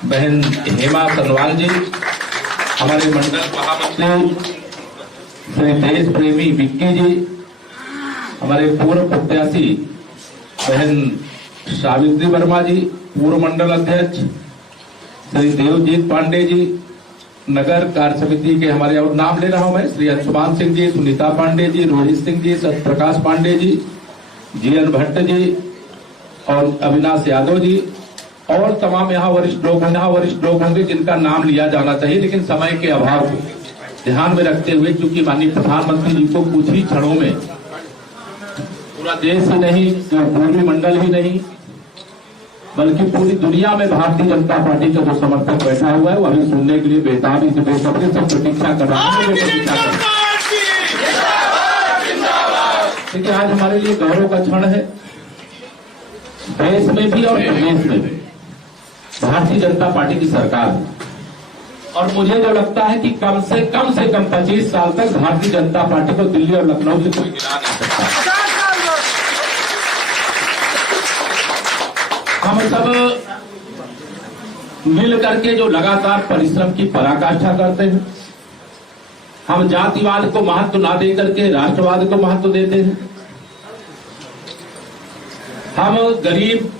बहन हेमा सनवाल जी, हमारे मंडल महामंत्री श्री देश प्रेमी विक्की जी, हमारे पूर्व प्रत्याशी बहन सावित्री वर्मा जी, पूर्व मंडल अध्यक्ष श्री देवजीत पांडे जी, नगर कार्य समिति के हमारे और नाम ले रहा हूं मैं, श्री अंशुमान सिंह जी, सुनीता पांडे जी, रोहित सिंह जी, सत्यप्रकाश पांडे जी, जीएन भट्ट जी और अविनाश यादव जी और तमाम यहाँ वरिष्ठ लोग होंगे जिनका नाम लिया जाना चाहिए, लेकिन समय के अभाव को ध्यान में रखते हुए, क्योंकि माननीय प्रधानमंत्री जी को कुछ ही क्षणों में पूरा देश ही नहीं, पूर्वी मंडल ही नहीं बल्कि पूरी दुनिया में भारतीय जनता पार्टी का जो समर्थक बैठा हुआ है वो अभी सुनने के लिए बेताब बेसब्री से प्रतीक्षा कर रहा है। देखिए, आज हमारे लिए गौरव का क्षण है, देश में भी और प्रदेश में भी भारतीय जनता पार्टी की सरकार है। और मुझे जो लगता है कि कम से कम 25 साल तक भारतीय जनता पार्टी को दिल्ली और लखनऊ से कोई गिरा नहीं सकता। हम सब मिल करके जो लगातार परिश्रम की पराकाष्ठा करते हैं, हम जातिवाद को महत्व ना दे करके राष्ट्रवाद को महत्व देते हैं, हम गरीब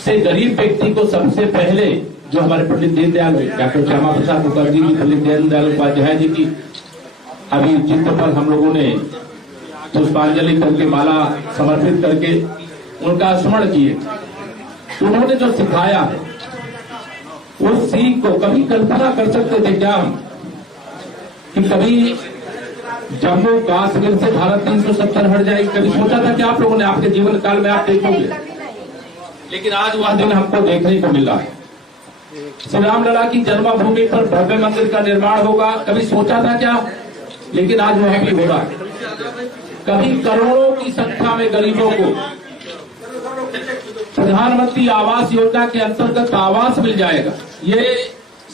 से गरीब व्यक्ति को सबसे पहले, जो हमारे पंडित दीनदयाल डॉक्टर श्यामा प्रसाद मुखर्जी की, पंडित दीनदयाल उपाध्याय जी की अभी चित्र पर हम लोगों ने पुष्पांजलि करके माला समर्पित करके उनका स्मरण किए। उन्होंने जो सिखाया है उस सीख को कभी कल्पना कर सकते थे क्या हम कि कभी जम्मू कश्मीर से भारत 370 हट जाएगी? कभी सोचा था कि आप लोगों ने आपके जीवन काल में आप देखोगे? लेकिन आज वह दिन हमको देखने को मिला है। श्री रामलला की जन्मभूमि पर भव्य मंदिर का निर्माण होगा, कभी सोचा था क्या? लेकिन आज वह भी हो रहा है। कभी करोड़ों की संख्या में गरीबों को प्रधानमंत्री आवास योजना के अंतर्गत आवास मिल जाएगा। ये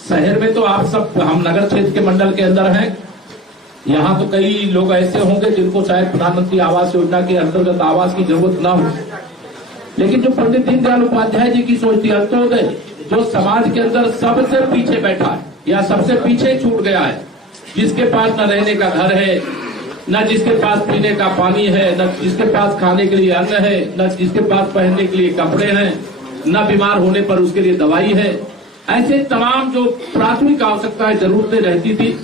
शहर में तो आप सब, हम नगर क्षेत्र के मंडल के अंदर हैं, यहाँ तो कई लोग ऐसे होंगे जिनको शायद प्रधानमंत्री आवास योजना के अंतर्गत आवास की जरूरत ना हो, लेकिन जो पंडित दीनदयाल उपाध्याय जी की सोच थी, अंत्योदय, जो समाज के अंदर सबसे पीछे बैठा है या सबसे पीछे छूट गया है, जिसके पास न रहने का घर है, न जिसके पास पीने का पानी है, न जिसके पास खाने के लिए अन्न है, न जिसके पास पहनने के लिए कपड़े हैं, न बीमार होने पर उसके लिए दवाई है, ऐसे तमाम जो प्राथमिक आवश्यकताएं जरूरतें रहती थी,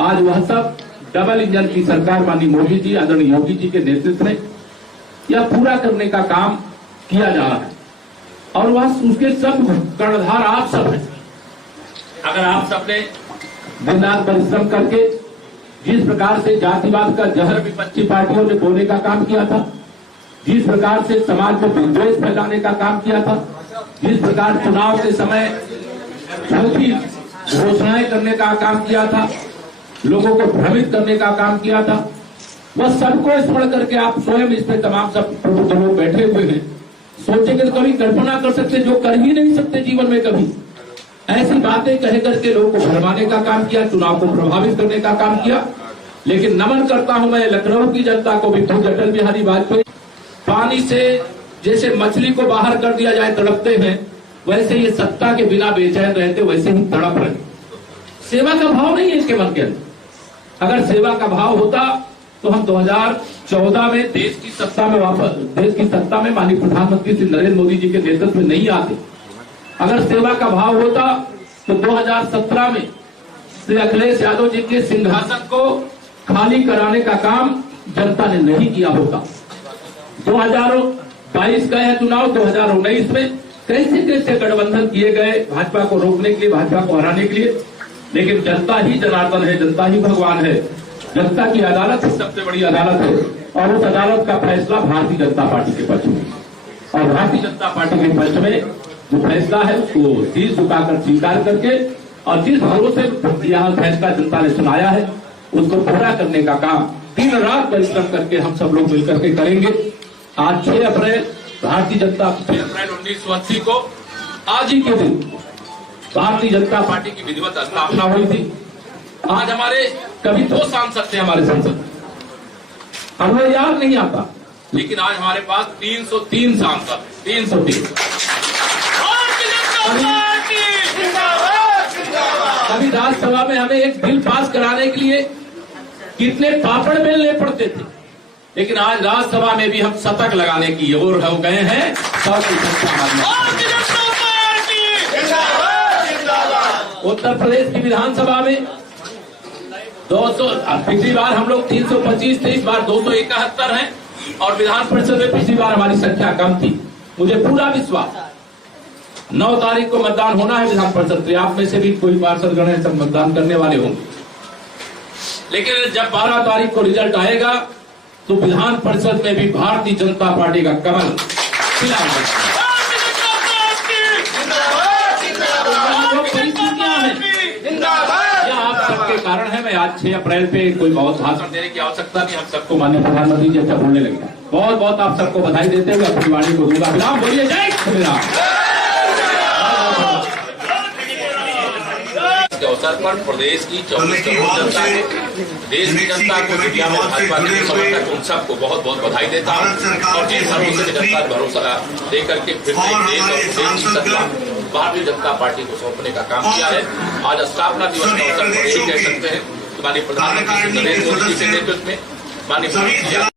आज वह सब डबल इंजन की सरकार माननीय मोदी जी, आदरणीय योगी जी के नेतृत्व में यह पूरा करने का काम किया जा रहा है। और वह उसके सब कर्णधार आप सब हैं। अगर आप सबने दिन रात परिश्रम करके जिस प्रकार से जातिवाद का जहर विपक्षी पार्टियों ने बोलने का काम किया था, जिस प्रकार से समाज में विद्वेष फैलाने का काम किया था, जिस प्रकार चुनाव के समय झूठी घोषणाएं करने का काम किया था, लोगों को भ्रमित करने का काम किया था, वह सबको स्मरण करके आप स्वयं इस पे तमाम सब प्रबुद्ध लोग बैठे हुए हैं, सोचेंगे तो कभी कल्पना कर सकते जो कर ही नहीं सकते जीवन में कभी। ऐसी बातें कह करके लोगों को भरमाने का काम किया, चुनाव को प्रभावित करने का काम किया। लेकिन नमन करता हूं मैं लखनऊ की जनता को भी। अटल बिहारी वाजपेयी पानी से जैसे मछली को बाहर कर दिया जाए तड़पते हैं, वैसे ये सत्ता के बिना बेचैन रहते, वैसे ही तड़प रहे। सेवा का भाव नहीं है इसके मन के अंदर। अगर सेवा का भाव होता तो हम 2014 में देश की सत्ता में माननीय प्रधानमंत्री श्री नरेंद्र मोदी जी के नेतृत्व में नहीं आते। अगर सेवा का भाव होता तो 2017 में श्री अखिलेश यादव जी के सिंहासन को खाली कराने का काम जनता ने नहीं किया होता। 2022 का यह चुनाव 2019 में कैसे कैसे गठबंधन किए गए भाजपा को रोकने के लिए, भाजपा को हराने के लिए, लेकिन जनता ही जनार्दन है, जनता ही भगवान है, जनता की अदालत ही सबसे बड़ी अदालत है। और उस अदालत का फैसला भारतीय जनता पार्टी के पक्ष में, और भारतीय जनता पार्टी के पक्ष में जो फैसला है उसको शीश झुकाकर स्वीकार करके, और जिस भरोसे यह फैसला जनता ने सुनाया है उसको पूरा करने का काम दिन रात परिश्रम करके हम सब लोग मिलकर के करेंगे। आज 6 अप्रैल भारतीय जनता 6 अप्रैल 1980 को आज ही के दिन भारतीय जनता पार्टी की विधिवत स्थापना हुई थी। आज हमारे कभी 2 सांसद थे हमारे संसद, हमें याद नहीं आता, लेकिन आज हमारे पास 303 सांसद, 303। अभी राज्यसभा में हमें एक बिल पास कराने के लिए कितने पापड़ बेलने पड़ते थे, लेकिन आज राज्यसभा में भी हम शतक लगाने की ओर हो गए हैं। उत्तर प्रदेश की विधानसभा में 200, पिछली बार हम लोग 325 थे, इस बार 271 हैं, और विधान परिषद में पिछली बार हमारी संख्या कम थी। मुझे पूरा विश्वास 9 तारीख को मतदान होना है विधान परिषद से, आप में से भी कोई पार्षद गण है, सब मतदान करने वाले होंगे। लेकिन जब 12 तारीख को रिजल्ट आएगा तो विधान परिषद में भी भारतीय जनता पार्टी का कमल आप सबके कारण है। मैं आज 6 अप्रैल पे कोई बहुत भाषण देने की आवश्यकता नहीं, हम सबको माननीय प्रधानमंत्री जी अच्छा बोलने लगे। बहुत बहुत आप सबको बधाई देते हुए अपनी वाणी को दूंगा विराम। बोलिए जय श्री राम। के अवसर पर प्रदेश की 24 करोड़ जनता को, देश की जनता को, दुनिया में भाजपा के समर्थक उन सबको बहुत बहुत बधाई देता हूँ। और जिस भरोसे से जनता भरोसा देकर के फिर से देश और प्रदेश की सत्ता भारतीय जनता पार्टी को सौंपने का काम किया है। आज स्थापना दिवस के अवसर पर यही कह सकते हैं कि माननीय प्रधानमंत्री नरेंद्र मोदी जी के नेतृत्व में माननीय